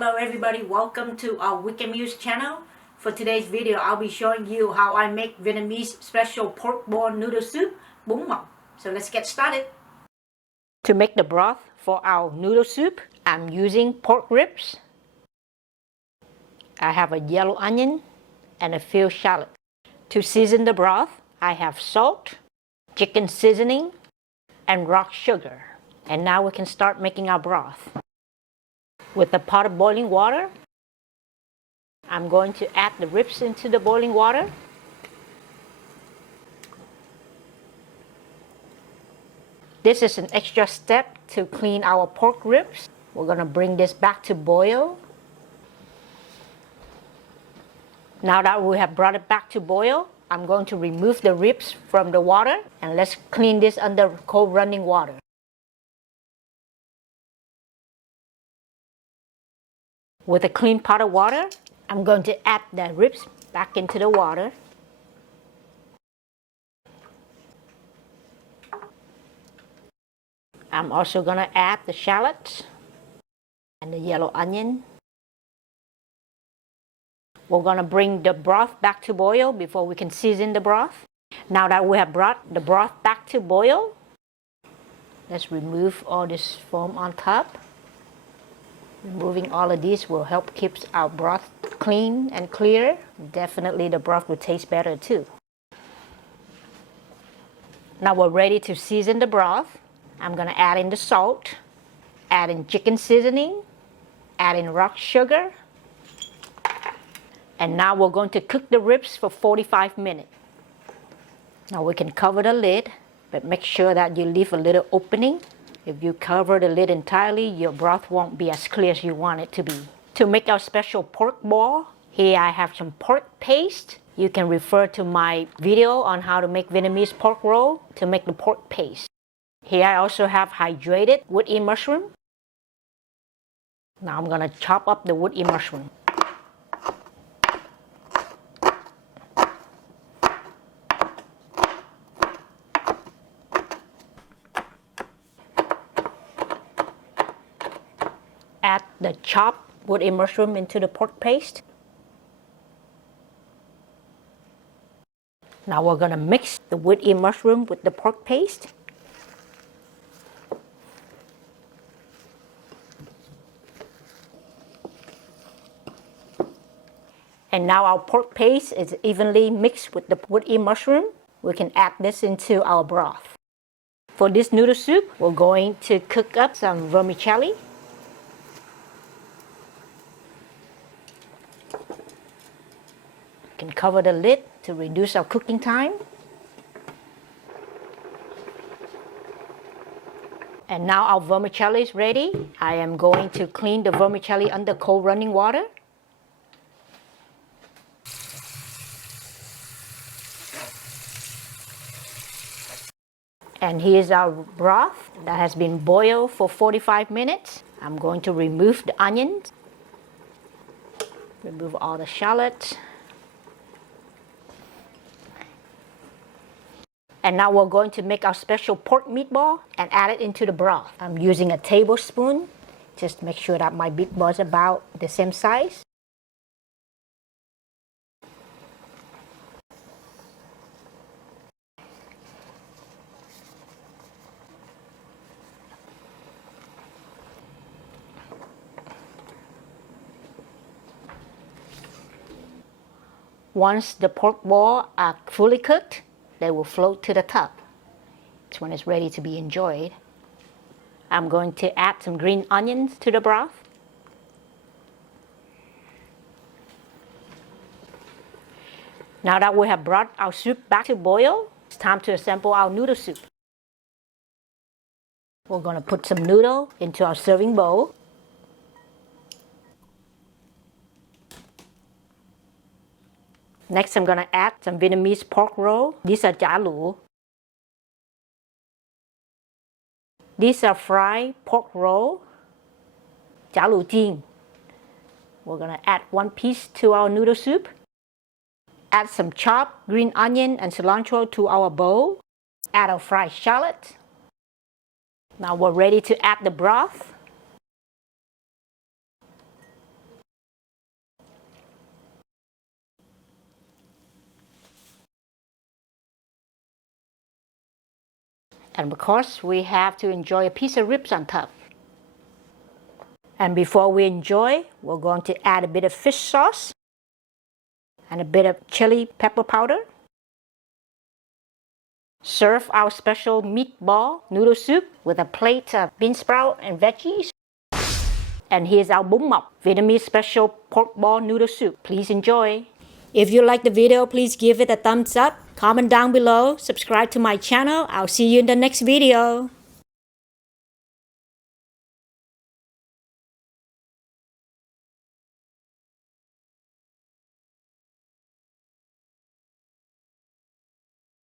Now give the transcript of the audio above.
Hello everybody, welcome to our Vietnamese channel. For today's video, I'll be showing you how I make Vietnamese special pork ball noodle soup, bún mọc. So let's get started. To make the broth for our noodle soup, I'm using pork ribs. I have a yellow onion and a few shallots. To season the broth, I have salt, chicken seasoning, and rock sugar. And now we can start making our broth. With a pot of boiling water, I'm going to add the ribs into the boiling water. This is an extra step to clean our pork ribs. We're going to bring this back to boil. Now that we have brought it back to boil, I'm going to remove the ribs from the water and let's clean this under cold running water. With a clean pot of water, I'm going to add the ribs back into the water. I'm also going to add the shallots and the yellow onion. We're going to bring the broth back to boil before we can season the broth. Now that we have brought the broth back to boil, let's remove all this foam on top. Removing all of these will help keep our broth clean and clear. Definitely the broth will taste better too. Now we're ready to season the broth. I'm going to add in the salt, add in chicken seasoning, add in rock sugar. And now we're going to cook the ribs for 45 minutes. Now we can cover the lid, but make sure that you leave a little opening. If you cover the lid entirely, your broth won't be as clear as you want it to be. To make our special pork ball, here I have some pork paste. You can refer to my video on how to make Vietnamese pork roll to make the pork paste. Here I also have hydrated woody mushroom. Now I'm going to chop up the woody mushroom. Add the chopped woody mushroom into the pork paste. Now we're going to mix the woody mushroom with the pork paste. And now our pork paste is evenly mixed with the woody mushroom. We can add this into our broth. For this noodle soup, we're going to cook up some vermicelli. Can cover the lid to reduce our cooking time. And now our vermicelli is ready. I am going to clean the vermicelli under cold running water. And here's our broth that has been boiled for 45 minutes. I'm going to remove the onions, remove all the shallots. And now we're going to make our special pork meatball and add it into the broth. I'm using a tablespoon. Just make sure that my meatball is about the same size. Once the pork balls are fully cooked, they will float to the top. It's when it's ready to be enjoyed. I'm going to add some green onions to the broth. Now that we have brought our soup back to boil, it's time to assemble our noodle soup. We're going to put some noodle into our serving bowl. Next, I'm going to add some Vietnamese pork roll. These are Shallot. These are fried pork roll, Shallot chiên. We're going to add one piece to our noodle soup. Add some chopped green onion and cilantro to our bowl. Add our fried shallot. Now we're ready to add the broth. And of course, we have to enjoy a piece of ribs on top. And before we enjoy, we're going to add a bit of fish sauce and a bit of chili pepper powder. Serve our special meatball noodle soup with a plate of bean sprout and veggies. And here's our bún mọc, Vietnamese special pork ball noodle soup. Please enjoy. If you like the video, please give it a thumbs up. Comment down below. Subscribe to my channel. I'll see you in the next video.